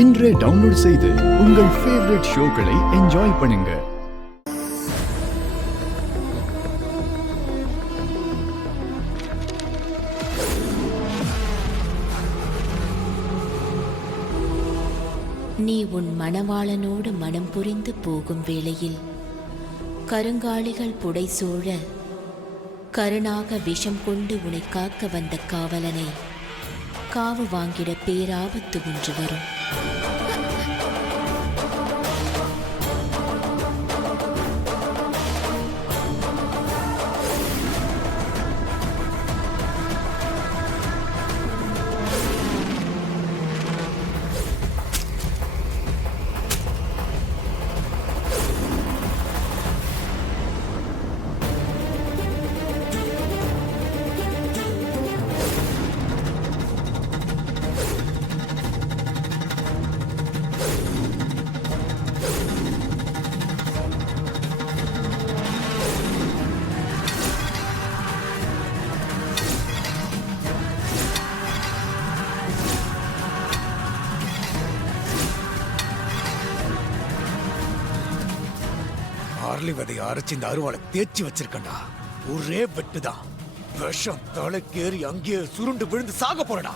இன்றே டவுன்லோட் செய்து உங்கள் ஃபேவரட் ஷோக்களை என்ஜாய் பண்ணுங்க. நீ உன் மணவாளனோடு மனம் புரிந்து போகும் வேளையில் கருங்காலிகள் புடைசூழ கருணாக விஷம் கொண்டு உன்னை காக்க வந்த காவலனை காவு வாங்கிட பேராபத்து ஒன்று வரும். அரளி விதையை அரைச்சு இந்த அருவாளை தேய்ச்சி வச்சிருக்கா. ஒரே வெட்டுதான். விஷம் தலைக்கேறி அங்கேயே சுருண்டு விழுந்து சாக போறடா.